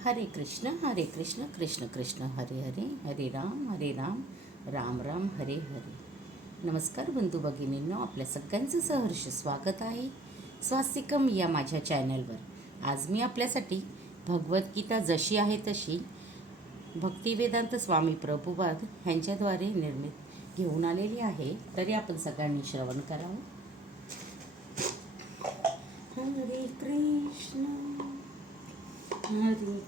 हरे कृष्ण कृष्ण कृष्ण हरे हरे, हरे राम राम राम हरे हरे. नमस्कार बंधू भगिनींनो, आपल्या सगळ्यांचं सहर्ष स्वागत आहे स्वास्तिकम या माझ्या चॅनलवर. आज मी आपल्यासाठी भगवद्गीता जशी आहे तशी भक्तिवेदांत स्वामी प्रभुपाद ह्यांच्याद्वारे निर्मित घेऊन आलेली आहे. तरी आपण सगळ्यांनी श्रवण करावं. हरे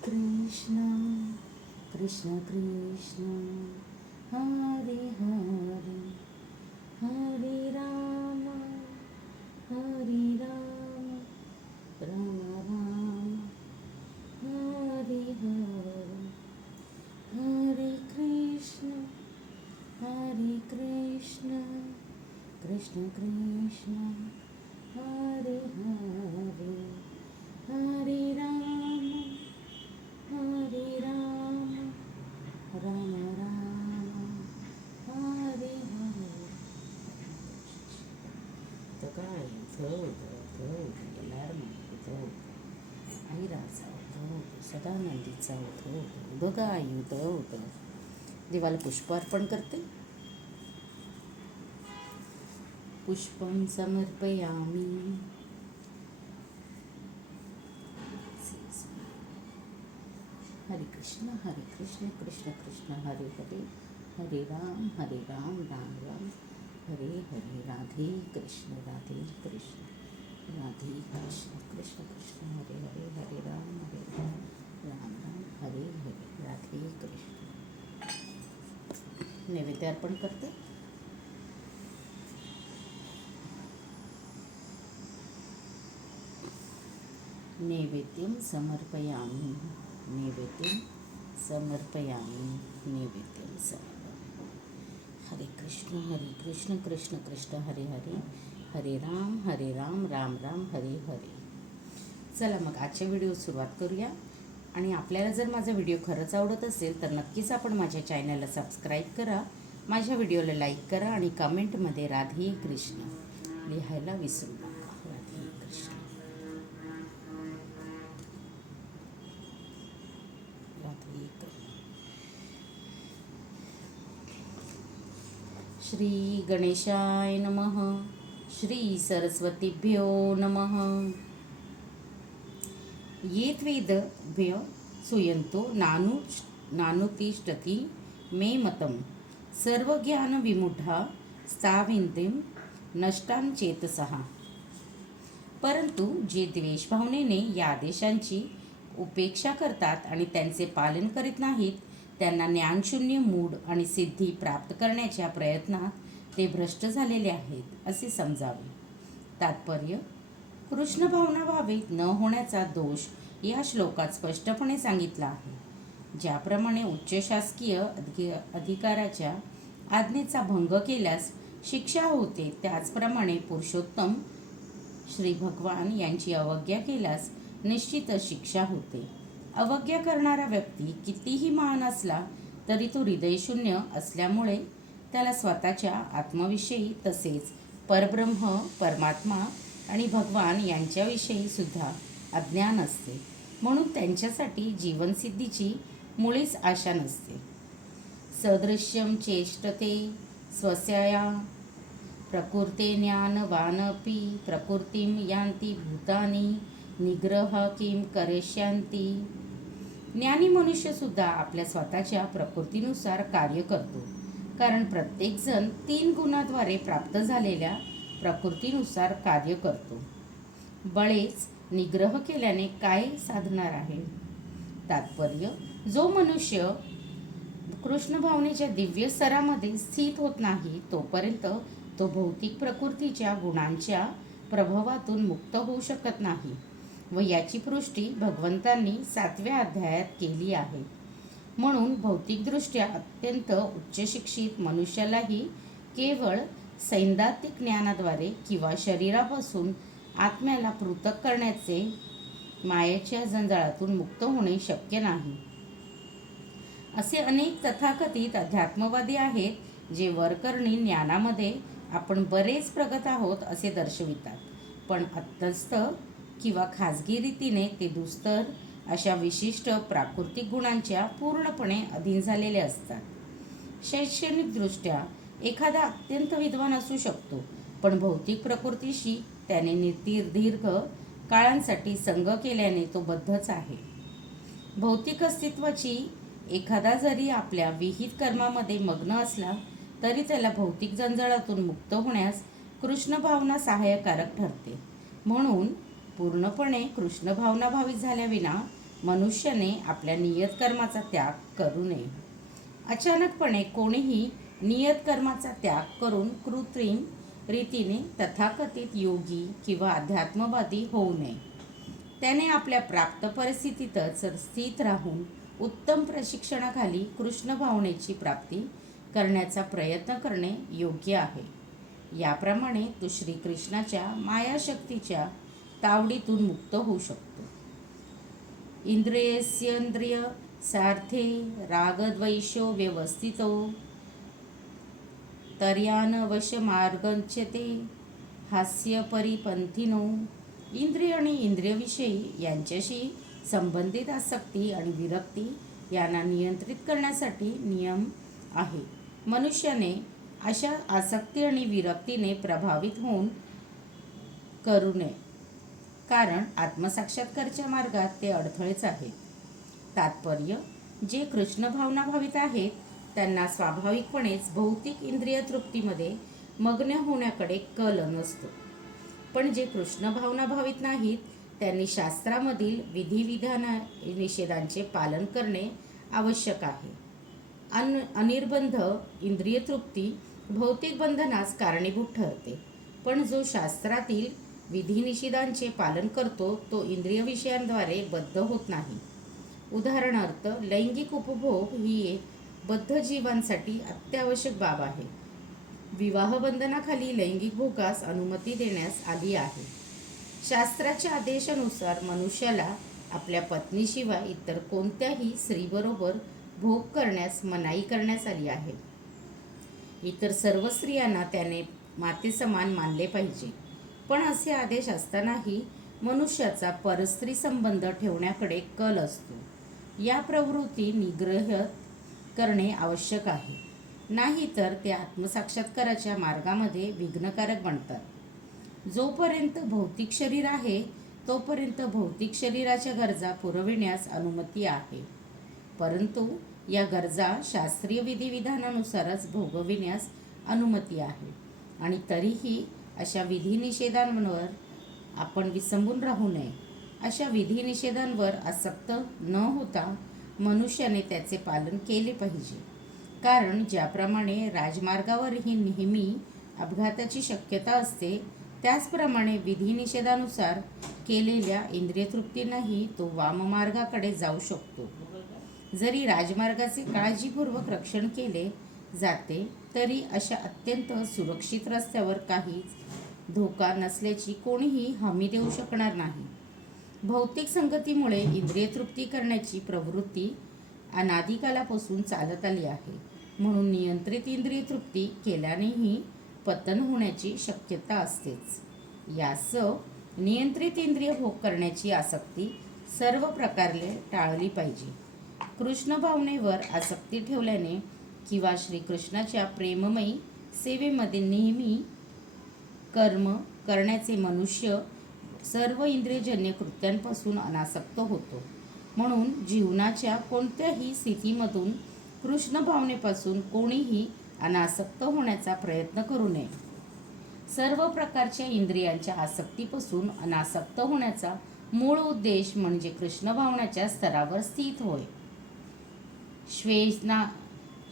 कृष्ण कृष्ण कृष्ण हरे हरे, हरे राम राम राम हरे हरे, हरे कृष्ण कृष्ण कृष्ण हरे हरे, हरे राम राम राम हरे हरे. काय എല്ലാവരും ऐराचा सदानंदीचा उदगायुध देवाला पुष्प अर्पण करते. पुष्पं समर्पयामि. हरे कृष्ण कृष्ण कृष्ण हरे हरे, हरे राम राम राम हरे हरे. राधे कृष्ण राधे कृष्ण कृष्ण कृष्ण हरे हरे, हरे राम राम राम हरे हरे. राधे कृष्ण. नैवेद्य अर्पण करते. नैवेद्यं समर्पयामि, नैवेद्यं समर्पयामि, नैवेद्यं समर्पयामि. हरे कृष्ण कृष्ण कृष्ण हरे हरे, हरे राम राम राम हरे हरे. चला मग आजच्या व्हिडिओ सुरुवात करूया. आणि आपल्याला जर माझा व्हिडिओ खरंच आवडत असेल तर नक्कीच आपण माझ्या चॅनलला सबस्क्राईब करा, माझ्या व्हिडिओला लाईक करा आणि कमेंटमध्ये राधे कृष्ण लिहायला विसरू नका. राधे कृष्ण. श्री गणेशाय नमः. श्री सरस्वतीभ्यो नमः. ये त्वेदभ्य सुयन्तो नानुतिष्ठति मे मतं सर्वज्ञानविमूढा स्थाविन्तीं नष्टां चेतसः. परंतु जे द्वेषभावनेने या आदेशांची उपेक्षा करतात आणि त्यांचे पालन करीत नाहीत, त्यांना ज्ञानशून्य, मूढ आणि सिद्धी प्राप्त करण्याच्या प्रयत्नात ते भ्रष्ट झालेले आहेत असे समजावे. तात्पर्य: कृष्ण भावना भावित न होण्याचा दोष या श्लोकात स्पष्टपणे सांगितला आहे. ज्याप्रमाणे उच्च शासकीय अधिकाराच्या आज्ञेचा भंग केल्यास शिक्षा होते, त्याचप्रमाणे पुरुषोत्तम श्री भगवान यांची अवज्ञा केल्यास निश्चितच शिक्षा होते. अवज्ञा करणारा व्यक्ती कितीही महान असला तरी तो हृदयशून्य असल्यामुळे त्याला स्वतःच्या आत्मविषयी तसेच परब्रह्म, परमात्मा आणि भगवान यांच्याविषयी सुद्धा अज्ञान असते. म्हणून त्यांच्यासाठी जीवनसिद्धीची मुळीच आशा नसते. सदृश्यं चेष्टते स्वस्या प्रकृते ज्ञानवानपि प्रकृतिं यान्ति भूतानि निग्रह किं करिष्यन्ति. ज्ञानी मनुष्य सुद्धा आपल्या स्वतःच्या प्रकृतीनुसार कार्य करतो, कारण प्रत्येकजण 3 गुणांद्वारे प्राप्त झालेल्या प्रकृतीनुसार कार्य करतो. बळेच निग्रह केल्याने काय साधणार आहे? तात्पर्य: जो मनुष्य कृष्ण भावनेच्या दिव्य स्तरामध्ये स्थित होत नाही तोपर्यंत तो भौतिक प्रकृतीच्या गुणांच्या प्रभावातून मुक्त होऊ शकत नाही. व याची पुष्टी भगवंतांनी 7व्या अध्यायात केली आहे. म्हणून भौतिकदृष्ट्या अत्यंत उच्चशिक्षित मनुष्यालाही केवळ सैद्धांतिक ज्ञानाद्वारे किंवा शरीरापासून आत्म्याला पृथक करण्याचे मायेच्या जंजाळातून मुक्त होणे शक्य नाही. असे अनेक तथाकथित अध्यात्मवादी आहेत जे वरकरणी ज्ञानामध्ये आपण बरेच प्रगत आहोत असे दर्शवितात, पण अत्यस्त किंवा खाजगी रीतीने ते दुस्तर अशा विशिष्ट प्राकृतिक गुणांच्या पूर्णपणे अधीन झालेले असतात. शैक्षणिकदृष्ट्या एखादा अत्यंत विद्वान असू शकतो, पण भौतिक प्रकृतीशी त्याने दीर्घ काळांसाठी संग केल्याने तो बद्धच आहे. भौतिक अस्तित्वाची एखादा जरी आपल्या विहित कर्मामध्ये मग्न असला तरी त्याला भौतिक जंजाळातून मुक्त होण्यास कृष्ण भावना सहाय्यकारक ठरते. म्हणून पूर्णपणे कृष्ण भावना भावित झाल्याविना मनुष्याने आपल्या नियत कर्माचा त्याग करू नये. अचानकपणे कोणीही नियत कर्माचा त्याग करून कृत्रिम रीतीने तथाकथित योगी किंवा अध्यात्मवादी होऊ नये. त्याने आपल्या प्राप्त परिस्थितीतच स्थित राहून उत्तम प्रशिक्षणाखाली कृष्ण भावनेची प्राप्ती करण्याचा प्रयत्न करणे योग्य आहे. याप्रमाणे तो श्रीकृष्णाच्या मायाशक्तीच्या तावडीतून मुक्त होऊ शकतो. इंद्रियेन्द्रिय सार्थे रागद्वैषो व्यवस्थितो तर्यानवशमार्गच्यते हास्य परिपंथिनो. इंद्रिय आणि इंद्रियविषयी यांच्याशी संबंधित आसक्ती आणि विरक्ती यांना नियंत्रित करण्यासाठी नियम आहे. मनुष्याने अशा आसक्ती आणि विरक्तीने प्रभावित होऊन करू नये, कारण आत्मसाक्षात्कारच्या मार्गात ते अडथळेच आहेत. तात्पर्य: जे कृष्ण भावना भावित आहेत त्यांना स्वाभाविकपणेच भौतिक इंद्रिय तृप्तीमध्ये मग्न होण्याकडे कल नसतो. पण जे कृष्ण भावना भावित नाहीत त्यांनी शास्त्रामधील विधिविधान निषेधांचे पालन करणे आवश्यक आहे. अनिर्बंध इंद्रिय तृप्ती भौतिक बंधनास कारणीभूत ठरते, पण जो शास्त्रातील विधिनिषेधांचे पालन करतो तो इंद्रिय विषयांद्वारे बद्ध होत नाही. उदाहरणार्थ, लैंगिक उपभोग ही एक बद्ध जीवांसाठी अत्यावश्यक बाब आहे. विवाहबंधनाखाली लैंगिक भोगास अनुमती देण्यास आली आहे. शास्त्राच्या आदेशानुसार मनुष्याला आपल्या पत्नीशिवाय इतर कोणत्याही स्त्रीबरोबर भोग करण्यास मनाई करण्यास आली आहे. इतर सर्व स्त्रियांना त्याने मातेसमान मानले पाहिजे. पण असे आदेश असतानाही मनुष्याचा परस्त्री संबंध ठेवण्याकडे कल असतो. या प्रवृत्ती निग्रहित करणे आवश्यक आहे, नाहीतर ते आत्मसाक्षात्काराच्या मार्गामध्ये विघ्नकारक बनतात. जोपर्यंत भौतिक शरीर आहे तोपर्यंत भौतिक शरीराच्या गरजा पुरविण्यास अनुमती आहे, परंतु या गरजा शास्त्रीय विधिविधानानुसारच भोगविण्यास अनुमती आहे. आणि तरीही अशा विधिनिषेधांवर आपण विसंबून राहू नये. अशा विधिनिषेधांवर आसक्त न होता मनुष्याने त्याचे पालन केले पाहिजे, कारण ज्याप्रमाणे राजमार्गावरही नेहमी अपघाताची शक्यता असते, त्याचप्रमाणे विधिनिषेधानुसार केलेल्या इंद्रियतृप्तींनाही तो वाममार्गाकडे जाऊ शकतो. जरी राजमार्गाचे काळजीपूर्वक रक्षण केले जाते तरी अशा अत्यंत सुरक्षित रस्त्यावर काहीच धोका नसल्याची कोणीही हमी देऊ शकणार नाही. भौतिक संगतीमुळे इंद्रियतृप्ती करण्याची प्रवृत्ती अनादिकालापासून चालत आली आहे. म्हणून नियंत्रित इंद्रियतृप्ती केल्यानेही पतन होण्याची शक्यता असतेच. यासह नियंत्रित इंद्रिय भोग करण्याची आसक्ती सर्व प्रकारे टाळली पाहिजे. कृष्ण भावनेवर आसक्ती ठेवल्याने किंवा श्रीकृष्णाच्या प्रेममयी सेवेमध्ये नेहमी कर्म करण्याचे मनुष्य सर्व इंद्रियजन्य कृत्यांपासून अनासक्त होतो. म्हणून जीवनाच्या कोणत्याही स्थितीमधून कृष्ण भावनेपासून कोणीही अनासक्त होण्याचा प्रयत्न करू नये. सर्व प्रकारच्या इंद्रियांच्या आसक्तीपासून अनासक्त होण्याचा मूळ उद्देश म्हणजे कृष्ण भावनाच्या स्तरावर स्थित होय.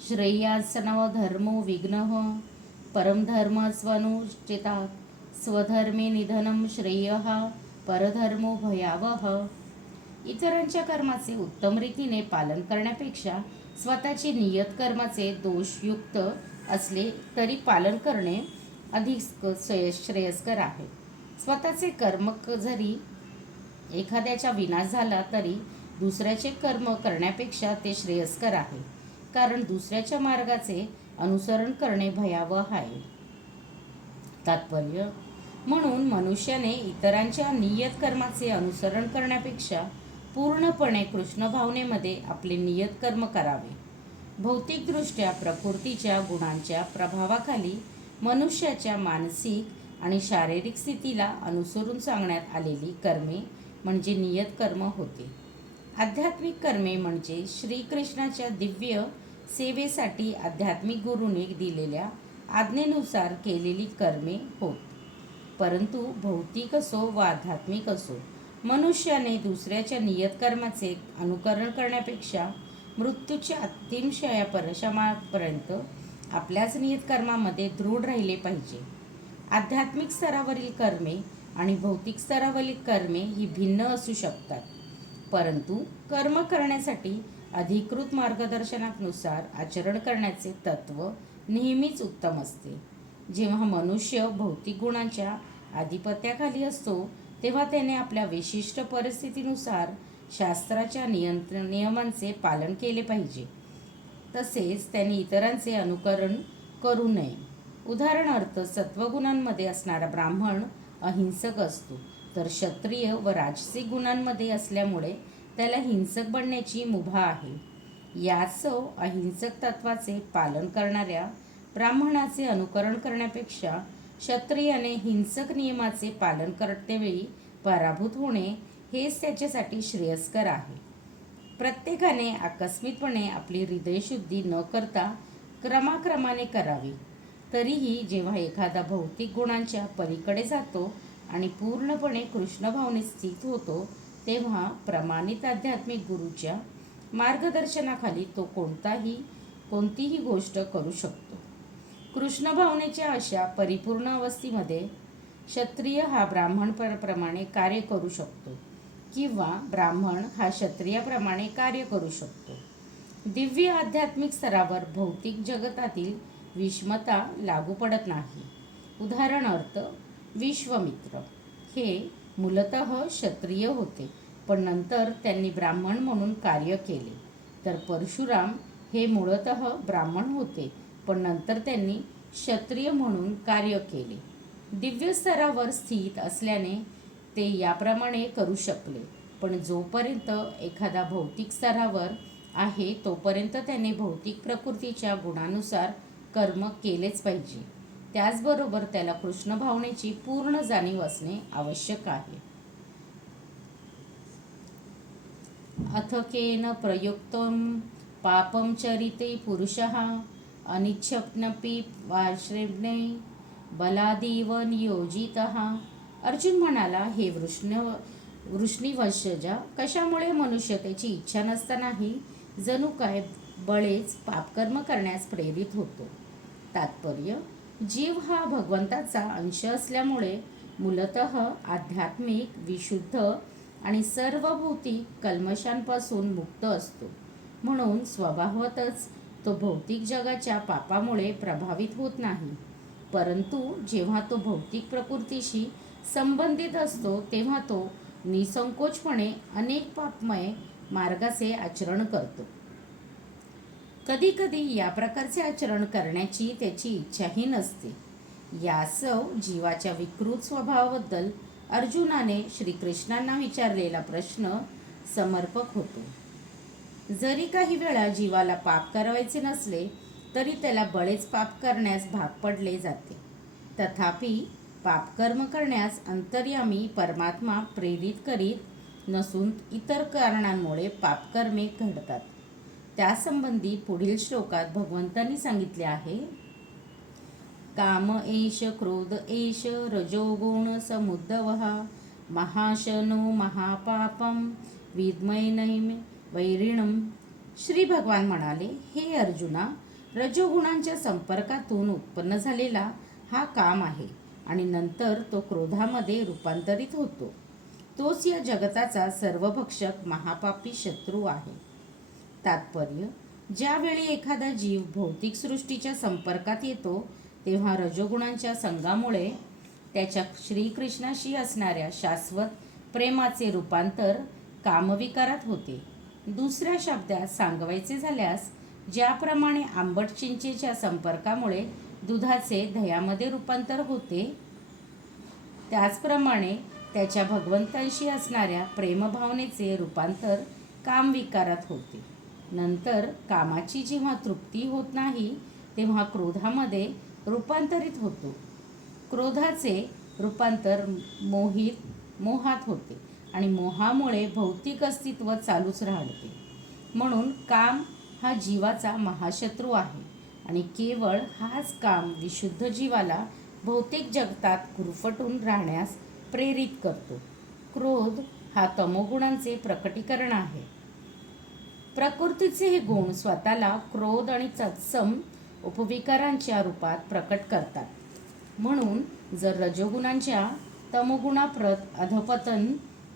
श्रेयासनव धर्मो विघ्नः परमधर्मस्वनुष्ठितात् स्वधर्मे निधनं श्रेयः परधर्मो भयावह. इतरांच्या कर्माचे उत्तम रीतीने पालन करण्यापेक्षा स्वतःचे नियत कर्माचे दोषयुक्त असले तरी पालन करणे अधिक श्रेयस्कर आहे. स्वतःचे कर्म जरी एखाद्याचा विनाश झाला तरी दुसऱ्याचे कर्म करण्यापेक्षा ते श्रेयस्कर आहे, कारण दुसऱ्याच्या मार्गाचे अनुसरण करणे भयावह आहे. तात्पर्य: म्हणून मनुष्याने इतरांच्या नियत कर्माचे अनुसरण करण्यापेक्षा पूर्णपणे कृष्ण भावनेमध्ये आपले नियत कर्म करावे. भौतिकदृष्ट्या प्रकृतीच्या गुणांच्या प्रभावाखाली मनुष्याच्या मानसिक आणि शारीरिक स्थितीला अनुसरून सांगण्यात आलेली कर्मे म्हणजे नियत कर्म होते. आध्यात्मिक कर्मे म्हणजे श्रीकृष्णाच्या दिव्य सेवेसाठी आध्यात्मिक गुरूने दिलेल्या आज्ञेनुसार केलेली कर्मे होत. परंतु भौतिक असो व आध्यात्मिक असो, मनुष्याने दुसऱ्याच्या नियत कर्माचे अनुकरण करण्यापेक्षा मृत्यूच्या अंतिम शयापर्यंत आपल्याच नियत कर्मामध्ये दृढ राहिले पाहिजे. आध्यात्मिक स्तरावरील कर्मे आणि भौतिक स्तरावरील कर्मे ही भिन्न असू शकतात, परंतु कर्म करण्यासाठी अधिकृत मार्गदर्शनानुसार आचरण करण्याचे तत्त्व नेहमीच उत्तम असते. जेव्हा मनुष्य भौतिक गुणांच्या आधिपत्याखाली असतो तेव्हा त्याने आपल्या विशिष्ट परिस्थितीनुसार शास्त्राच्या नियमांचे पालन केले पाहिजे. तसेच त्यांनी इतरांचे अनुकरण करू नये. उदाहरणार्थ, सत्वगुणांमध्ये असणारा ब्राह्मण अहिंसक असतो, तर क्षत्रिय व राजसिक गुणांमध्ये असल्यामुळे त्याला हिंसक बनण्याची मुभा आहे. यासह अहिंसक तत्वाचे पालन करणाऱ्या ब्राह्मणाचे अनुकरण करण्यापेक्षा क्षत्रियाने हिंसक नियमाचे पालन करतेवेळी पराभूत होणे हेच त्याच्यासाठी श्रेयस्कर आहे. प्रत्येकाने आकस्मिकपणे आपली हृदयशुद्धी न करता क्रमाक्रमाने करावी. तरीही जेव्हा एखादा भौतिक गुणांच्या पलीकडे जातो आणि पूर्णपणे कृष्ण भावनेत स्थित होतो तेव्हा प्रमाणित आध्यात्मिक गुरूच्या मार्गदर्शनाखाली तो कोणतीही गोष्ट करू शकतो. कृष्ण भावनेच्या अशा परिपूर्ण अवस्थेमध्ये क्षत्रिय हा ब्राह्मणाप्रमाणे कार्य करू शकतो किंवा ब्राह्मण हा क्षत्रियाप्रमाणे कार्य करू शकतो. दिव्य आध्यात्मिक स्तरावर भौतिक जगतातील विषमता लागू पडत नाही. उदाहरणार्थ, विश्वामित्र हे मूलतः क्षत्रिय होते, पण नंतर त्यांनी ब्राह्मण म्हणून कार्य केले. तर परशुराम हे मूळतः ब्राह्मण होते, पण नंतर त्यांनी क्षत्रिय म्हणून कार्य केले. दिव्य स्तरावर स्थित असल्याने ते याप्रमाणे करू शकले. पण जोपर्यंत एखादा भौतिक स्तरावर आहे तोपर्यंत त्याने भौतिक प्रकृतीच्या गुणानुसार कर्म केलेच पाहिजे. त्याचबरोबर त्याला कृष्ण भावनेची पूर्ण जाणीव असणे आवश्यक आहे. अथ केन प्रयुक्तं पापं चरिते पुरुषः अनिच्छन्नपि वाश्रेणे बलादीव नियोजितः. अर्जुन म्हणाला, हे वृष्णीवंशजा, कशामुळे मनुष्य त्याची इच्छा नसतानाही जणू काय बळेच पापकर्म करण्यास प्रेरित होतो. तात्पर्य, जीव हा भगवंताचा अंश असल्यामुळे मूलतः आध्यात्मिक, विशुद्ध आणि सर्व भौतिक कल्मशांपासून मुक्त असतो. म्हणून स्वभावतच तो भौतिक जगाच्या पापामुळे प्रभावित होत नाही. परंतु जेव्हा तो भौतिक प्रकृतीशी संबंधित असतो तेव्हा तो निसंकोचपणे अनेक पापमय मार्गाचे आचरण करतो. कधीकधी या प्रकारचे आचरण करण्याची त्याची इच्छाही नसते. यासह जीवाच्या विकृत स्वभावाबद्दल अर्जुनाने श्रीकृष्णांना विचारलेला प्रश्न समर्पक होतो. जरी काही वेळा जीवाला पाप करायचे नसले तरी त्याला बळेच पाप करण्यास भाग पडले जाते. तथापि पापकर्म करण्यास अंतर्यामी परमात्मा प्रेरित करीत नसून इतर कारणांमुळे पापकर्मे घडतात. त्यासंबंधी पुढील श्लोकात भगवंतांनी सांगितले आहे, काम एष क्रोध एष रजोगुण समुद्भवः महाशनो महापापम विद्मैनैम वैरिणम. श्री भगवान म्हणाले, हे अर्जुना, रजोगुणांच्या संपर्कातून उत्पन्न झालेला हा काम आहे आणि नंतर तो क्रोधामध्ये रूपांतरित होतो. तोच या जगताचा सर्वभक्षक महापापी शत्रू आहे. तात्पर्य, ज्यावेळी एखादा जीव भौतिक सृष्टीच्या संपर्कात येतो तेव्हा रजोगुणांच्या संगामुळे त्याच्या श्रीकृष्णाशी असणाऱ्या शाश्वत प्रेमाचे रूपांतर कामविकारात होते. दुसऱ्या शब्दात सांगायचे झाल्यास, ज्याप्रमाणे आंबट चिंचेच्या संपर्कामुळे दुधाचे दह्यामध्ये रूपांतर होते, त्याचप्रमाणे त्याच्या भगवंतांशी असणाऱ्या प्रेमभावनेचे रूपांतर कामविकारात होते. नंतर कामाची जेव्हा तृप्ती होत नाही तेव्हा क्रोधामध्ये रूपांतरित होतो. क्रोधाचे रूपांतर मोहात होते आणि मोहामुळे भौतिक अस्तित्व चालूच राहते. म्हणून काम हा जीवाचा महाशत्रू आहे आणि केवळ हाच काम विशुद्ध जीवाला भौतिक जगतात गुरफटून राहण्यास प्रेरित करतो. क्रोध हा तमोगुणांचे प्रकटीकरण आहे. प्रकृतीचे हे गुण स्वतःला क्रोध आणि तत्सम उपविकारांच्या रूपात प्रकट करतात. म्हणून जर रजोगुणांच्या तमोगुणाप्रत अधपतन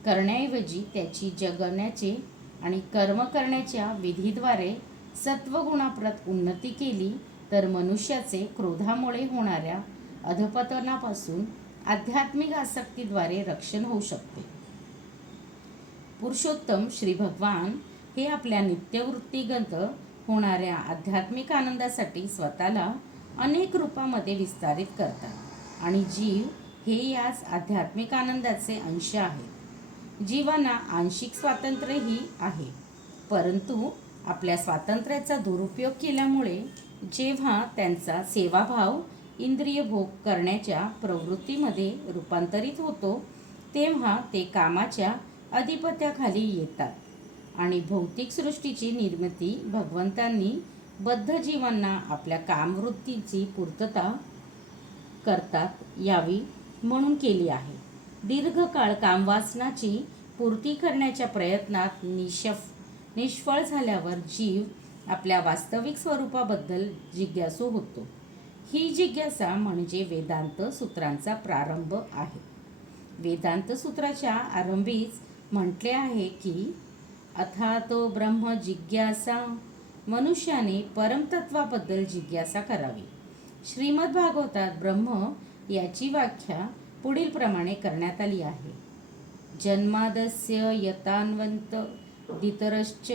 करण्याऐवजी त्याची जगण्याचे आणि कर्म करण्याच्या विधीद्वारे सत्वगुणाप्रत उन्नती केली तर मनुष्याचे क्रोधामुळे होणाऱ्या अधपतनापासून आध्यात्मिक आसक्तीद्वारे रक्षण होऊ शकते. पुरुषोत्तम श्री भगवान हे आपल्या नित्यवृत्तीगत होणाऱ्या आध्यात्मिक आनंदासाठी स्वतःला अनेक रूपामध्ये विस्तारित करतात आणि जीव हे याच आध्यात्मिक आनंदाचे अंश आहेत. जीवांना आंशिक स्वातंत्र्यही आहे, परंतु आपल्या स्वातंत्र्याचा दुरुपयोग केल्यामुळे जेव्हा त्यांचा सेवाभाव इंद्रिय भोग करण्याच्या प्रवृत्तीमध्ये रूपांतरित होतो तेव्हा ते कामाच्या अधिपत्याखाली येतात आणि भौतिक सृष्टीची निर्मिती भगवंतांनी बद्ध जीवांना आपल्या कामवृत्तीची पूर्तता करतात यावी म्हणून केली आहे. दीर्घकाळ कामवासनाची पूर्ती करण्याच्या प्रयत्नात निष्फळ झाल्यावर जीव आपल्या वास्तविक स्वरूपाबद्दल जिज्ञासू होतो. ही जिज्ञासा म्हणजे वेदांत सूत्रांचा प्रारंभ आहे. वेदांत सूत्राच्या आरंभीच म्हटले आहे की अथातो ब्रह्म जिज्ञासा, मनुष्याने परमतत्वाबद्दल जिज्ञासा करावी. श्रीमद भागवतात ब्रह्म याची व्याख्या पुढील प्रमाणे करण्यात आली आहे. जन्मादस्य यतान्वंत दितरश्च,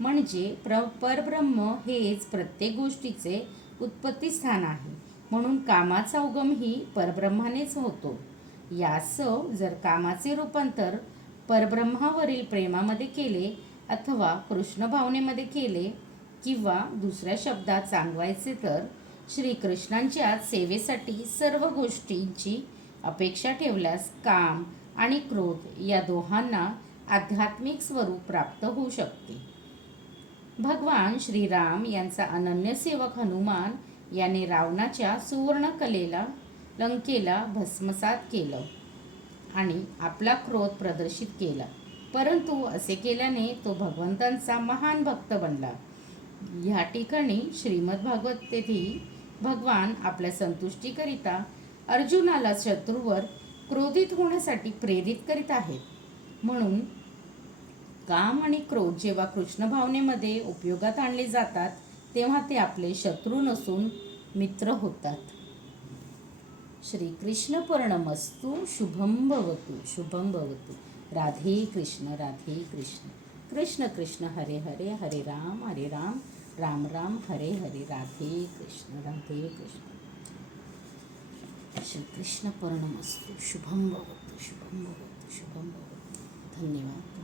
म्हणजे परब्रह्म हेच प्रत्येक गोष्टीचे उत्पत्तीस्थान आहे. म्हणून कामाचा उगमही परब्रह्मानेच होतो. यासव जर कामाचे रूपांतर परब्रह्मावरील प्रेमामध्ये केले अथवा कृष्ण भावनेमध्ये केले किंवा दुसऱ्या शब्दात सांगायचे तर श्रीकृष्णांच्या सेवेसाठी सर्व गोष्टींची अपेक्षा ठेवल्यास काम आणि क्रोध या दोहांना आध्यात्मिक स्वरूप प्राप्त होऊ शकते. भगवान श्रीराम यांचा अनन्य सेवक हनुमान याने रावणाच्या सुवर्ण कलेला लंकेला भस्मसात केलं आणि आपला क्रोध प्रदर्शित केला, परंतु असे केल्याने तो भगवंतांचा महान भक्त बनला. ह्या ठिकाणी श्रीमद भागवतेतही भगवान आपल्या संतुष्टीकरिता अर्जुनाला शत्रूवर क्रोधित होण्यासाठी प्रेरित करीत आहेत. म्हणून काम आणि क्रोध जेव्हा कृष्ण भावनेमध्ये उपयोगात आणले जातात तेव्हा ते आपले शत्रू नसून मित्र होतात. श्रीकृष्ण पूर्णमस्तु. शुभम भवतु. शुभम भवतु. राधे कृष्ण राधे कृष्ण. कृष्ण कृष्ण हरे हरे, हरे राम राम राम हरे हरे. राधे कृष्ण राधे कृष्ण. श्रीकृष्ण पूर्णमस्तु. शुभम भवतु. शुभम भवतु. शुभम भवतु. धन्यवाद.